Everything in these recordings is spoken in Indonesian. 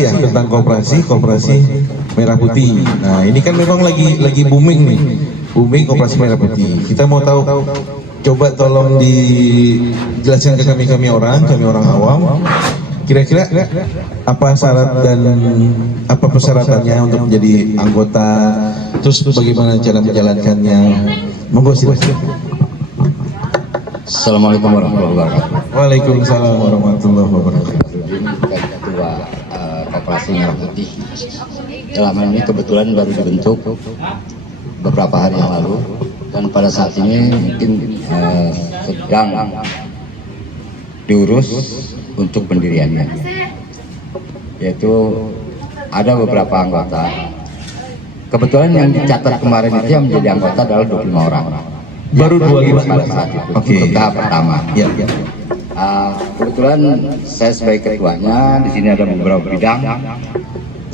ya, tentang koperasi merah putih. Nah ini kan memang lagi booming nih, booming koperasi merah putih. Kita mau tahu, coba tolong dijelaskan ke kami orang awam, kira-kira apa syarat dan apa persyaratannya untuk menjadi anggota, terus bagaimana cara menjalankannya. Monggo silakan. Assalamualaikum warahmatullahi wabarakatuh. Waalaikumsalam warahmatullahi wabarakatuh. Ketua Koperasi Merah Putih. Dalam hal ini kebetulan baru dibentuk beberapa hari yang lalu, dan pada saat ini mungkin sedang diurus untuk pendiriannya. Yaitu ada beberapa anggota. Kebetulan yang dicatat kemarin itu yang menjadi anggota adalah 25 orang. Baru 25 pada saat itu. Oke. Untuk tahap pertama. Ya. Kebetulan saya sebagai ketuanya, di sini ada beberapa bidang,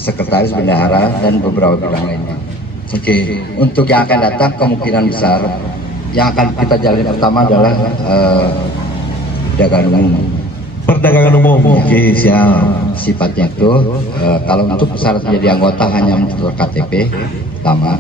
sekretaris, bendahara, dan beberapa bidang lainnya. Oke. Untuk yang akan datang kemungkinan besar yang akan kita jalani pertama adalah perdagangan umum. Perdagangan umum. Oke, siap. Sifatnya itu kalau untuk syarat menjadi anggota hanya membutuhkan KTP pertama.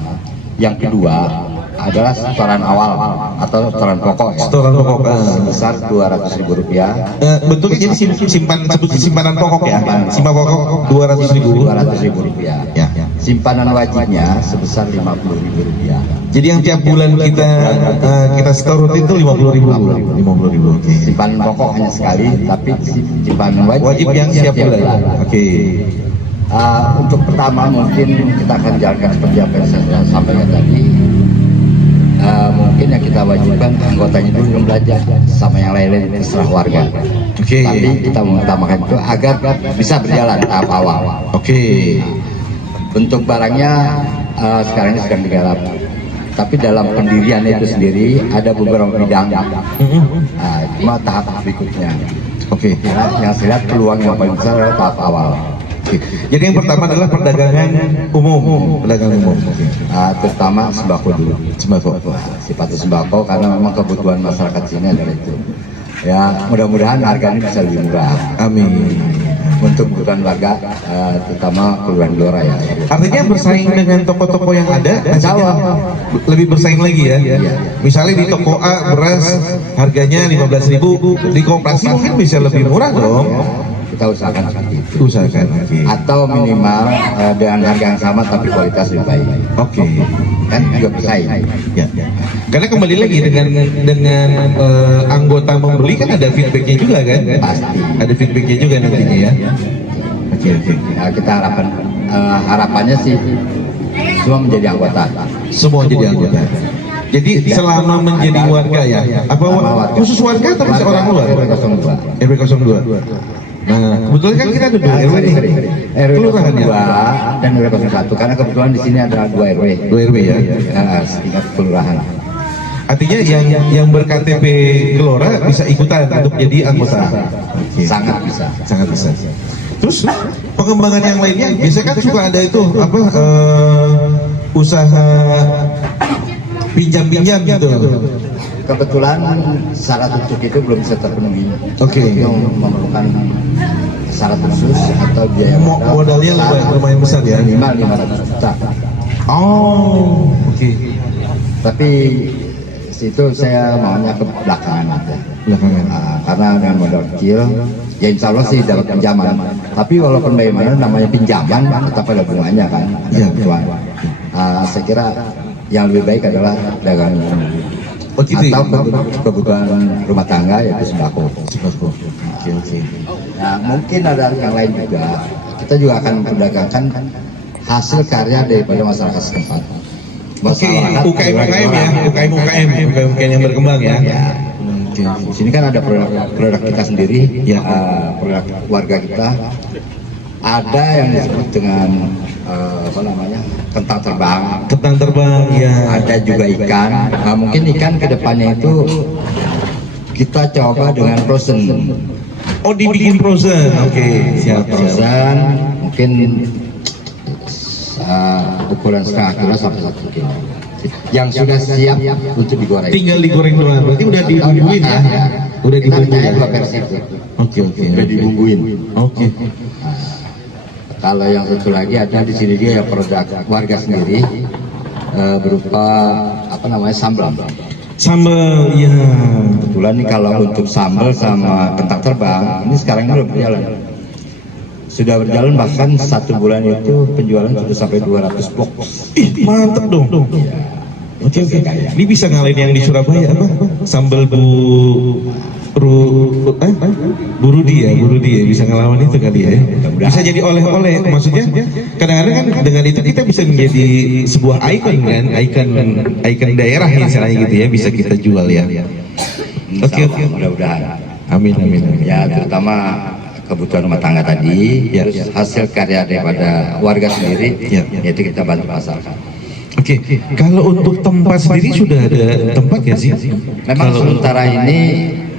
Yang kedua adalah setoran awal atau setoran pokok ya. Setoran pokok Sebesar Rp200.000. bentuknya jadi simpanan pokok ya. Simpanan pokok Rp200.000. Rp200.000. Ya. Simpanan wajibnya sebesar Rp50.000. Jadi yang tiap bulan kita setor itu Rp50.000. Oke. Simpanan pokok hanya sekali, tapi simpanan Wajib yang siap bulan. Oke. Untuk pertama mungkin kita akan jalankan seperti apa yang saya sampaikan tadi. Mungkin yang kita wajibkan anggotanya itu belum belanja, sama yang lain-lain terserah warga. Oke. Tapi kita mengutamakan itu agar bisa berjalan tahap awal. Oke. Bentuk barangnya sekarang ini sedang digarap. Tapi dalam pendiriannya itu sendiri ada beberapa bidang. Cuma tahap berikutnya. Oke. Yang saya lihat peluang yang paling besar adalah tahap awal. Jadi yang pertama adalah perdagangan umum. Terutama sembako dulu. Sembako. Sifatnya sembako karena memang kebutuhan masyarakat sini adalah itu. Ya, mudah-mudahan harganya bisa lebih murah. Amin. Untuk kebutuhan warga, terutama Kelurahan Gelora ya. Artinya bersaing dengan toko-toko yang ada, lebih bersaing lagi ya. Misalnya di toko A beras harganya 15.000, di koperasi mungkin bisa lebih murah dong. Kita usahakan seperti itu. Usahakan. Atau minimal dengan harga yang sama tapi kualitas lebih baik. Oke. Kan juga bersaing. Ya. Karena kembali lagi dengan anggota membeli kan ada feedbacknya juga kan? Pasti. Ada feedbacknya juga nantinya ya. Oke. Kita harapannya sih semua menjadi anggota. Semua jadi anggota. Jadi selama menjadi warga ya. Apa khusus warga atau bisa orang luar? RW 02. Nah, kebetulan kan kita ada 2 RW nih. RW 02 dan RW 01 karena kebetulan di sini ada 2 RW. 2 RW ya. Setingkat kelurahan. Artinya yang ber-KTP Gelora bisa ikutan untuk jadi anggota. Sangat bisa. Sangat bisa. Terus pengembangan yang lainnya biasanya kan suka ada itu apa usaha pinjam-pinjam gitu. Kebetulan syarat untuk itu belum bisa terpenuhi. Oke. Yang memerlukan syarat khusus atau biaya modalnya lumayan besar ya. Minimal 500 juta. Oh, oke. Tapi itu saya maunya ke belakangan aja. Karena dengan modal kecil, ya insya Allah sih dapat pinjaman. Tapi walaupun bagaimana namanya pinjaman, tetap ada bunganya kan. Iya. Saya kira yang lebih baik adalah dagangan atau kebutuhan rumah tangga yaitu sembako. Oke. Nah, mungkin ada yang lain juga. Kita juga akan memperdagangkan hasil karya daripada masyarakat setempat. Oke, UKM ya, UKM yang berkembang ya. Di sini kan ada produk kita sendiri, ya, produk warga kita. Ada yang disebut dengan kentang terbang ya. Ada juga ikan. Nah, mungkin ikan kedepannya itu kita coba dengan frozen. Oh, dibikin frozen. Oke, siap. Frozen mungkin ukuran setengah kilo sampai 1 kilo. Yang sudah siap untuk digoreng. Tinggal digoreng doang. Berarti udah dibumbuin ya? Udah dibumbuin. Dua versi itu. Oke. Udah dibumbuin. Oke. Kalau yang satu lagi ada di sini dia yang produk warga sendiri berupa apa namanya sambal. Sambal, ya. Kebetulan nih kalau untuk sambal sama kentang terbang ini sekarang ini udah berjalan. Sudah berjalan bahkan 1 bulan itu penjualan sudah sampai 200 box. Ih, mantep dong. Oke. Ini bisa ngalahin yang di Surabaya apa? Sambal Burudi ya, bisa ngelawan itu kali ya. Bisa jadi oleh-oleh, maksudnya kadang-kadang kan dengan itu kita bisa menjadi sebuah ikon kan, ikon daerah misalnya gitu ya, bisa kita jual ya. Oke. Mudah-mudahan. Amin. Ya terutama kebutuhan rumah tangga tadi, Ya. terus hasil karya daripada warga sendiri, Ya. yaitu kita bantu pasarkan. Oke, kalau untuk tempat sendiri sudah ada tempat ya sih? Memang Kalau sementara ini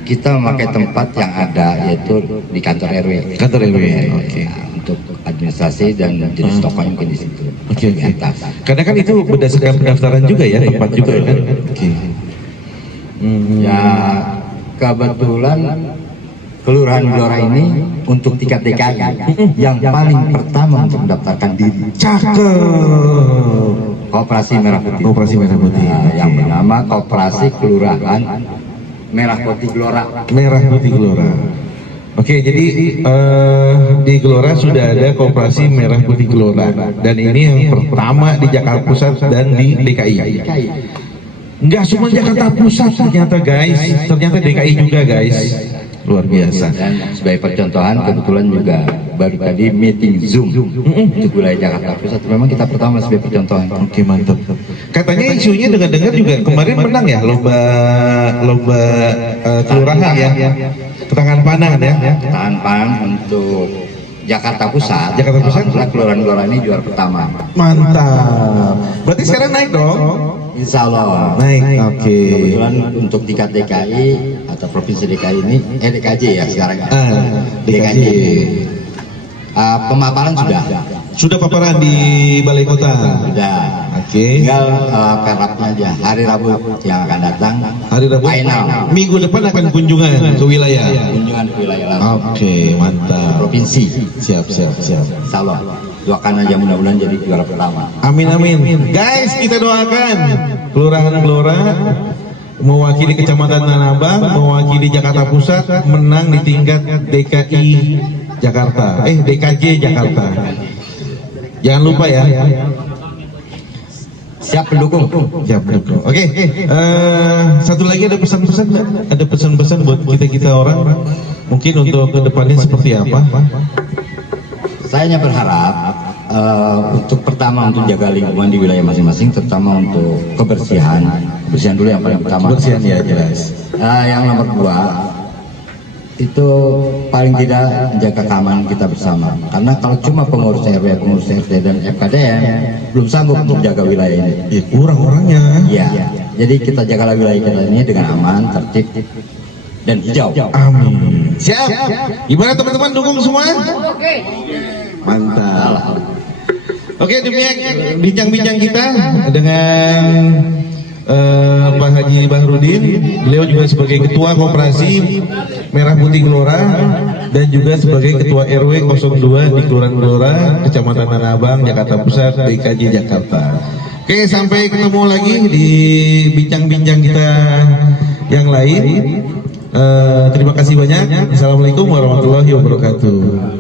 kita memakai tempat yang ada yaitu di kantor RW. kantor RW, oke. Untuk administrasi dan jenis tokonya mungkin di situ. Oke. Di atas. Karena kan itu berdasarkan pendaftaran juga ya, tempat juga kan? Oke. Ya kebetulan Kelurahan Gelora ini untuk tingkat DKI yang paling pertama untuk mendaftarkan diri. Cakep. Koperasi Merah Putih. Koperasi Merah Putih. Nah, yang bernama Koperasi Kelurahan Merah Putih Gelora. Merah Putih Gelora. Oke, jadi di Gelora sudah ada Koperasi Merah Putih Gelora, dan ini yang pertama di Jakarta Pusat dan di DKI. Enggak cuma Jakarta Pusat ternyata guys, ternyata DKI juga guys. Luar biasa. Dan sebagai percontohan kebetulan juga baru tadi meeting Zoom untuk wilayah Jakarta Pusat. Memang kita pertama sebagai percontohan. Oke, mantap. Katanya isunya dengar-dengar juga kemarin menang ya lomba kelurahan ya. Tangan panah ya. Tahan pangan untuk Jakarta Pusat. Jakarta Pusat. Alhamdulillah Kelurahan Gelora ini juara pertama. Mantap. Berarti sekarang naik dong? Insya Allah. Naik. Oke. Kebetulan untuk tingkat DKI atau provinsi DKI ini, DKJ ya sekarang. DKJ. Pemaparan sudah. Sudah paparan di Balai Kota. Sudah. Oke. Tinggal perapnya aja. Hari Rabu yang akan datang. Hari Rabu. Final. Minggu depan akan kunjungan ke wilayah. Kunjungan ke wilayah lain. Oke, mantap. Provinsi. Siap. Insya Allah. Doakan aja mudah-mudahan jadi juara pertama. Amin. Guys, kita doakan Kelurahan Gelora mewakili Kecamatan Tanah Abang, mewakili Jakarta Pusat menang di tingkat DKI Jakarta. DKJ Jakarta. Jangan lupa ya. Siap pendukung. Oke. Satu lagi ada pesan-pesan nggak? Ada pesan-pesan buat kita orang. Mungkin untuk kedepannya seperti apa? Saya hanya berharap untuk pertama untuk jaga lingkungan di wilayah masing-masing, terutama untuk kebersihan dulu yang paling utama. Kebersihan ya jelas. Yang nomor 2 itu paling tidak menjaga keamanan kita bersama. Karena kalau cuma pengurus RW, pengurus RT dan FKDM belum sanggup untuk jaga wilayah ini. Ya kurang orangnya. Ya, jadi kita jagalah wilayah kita ini dengan aman, tertib dan hijau. Amin. Siap. Gimana teman-teman, dukung semua? Mantap. Oke, demikian bincang-bincang kita dengan Pak Haji Bahrudin. Beliau juga sebagai Ketua Koperasi Merah Putih Gelora dan juga sebagai Ketua RW 02 di Kelurahan Gelora, Kecamatan Tanah Abang, Jakarta Pusat, DKJ Jakarta. Oke, sampai ketemu lagi di bincang-bincang kita yang lain. Terima kasih banyak. Assalamualaikum warahmatullahi wabarakatuh.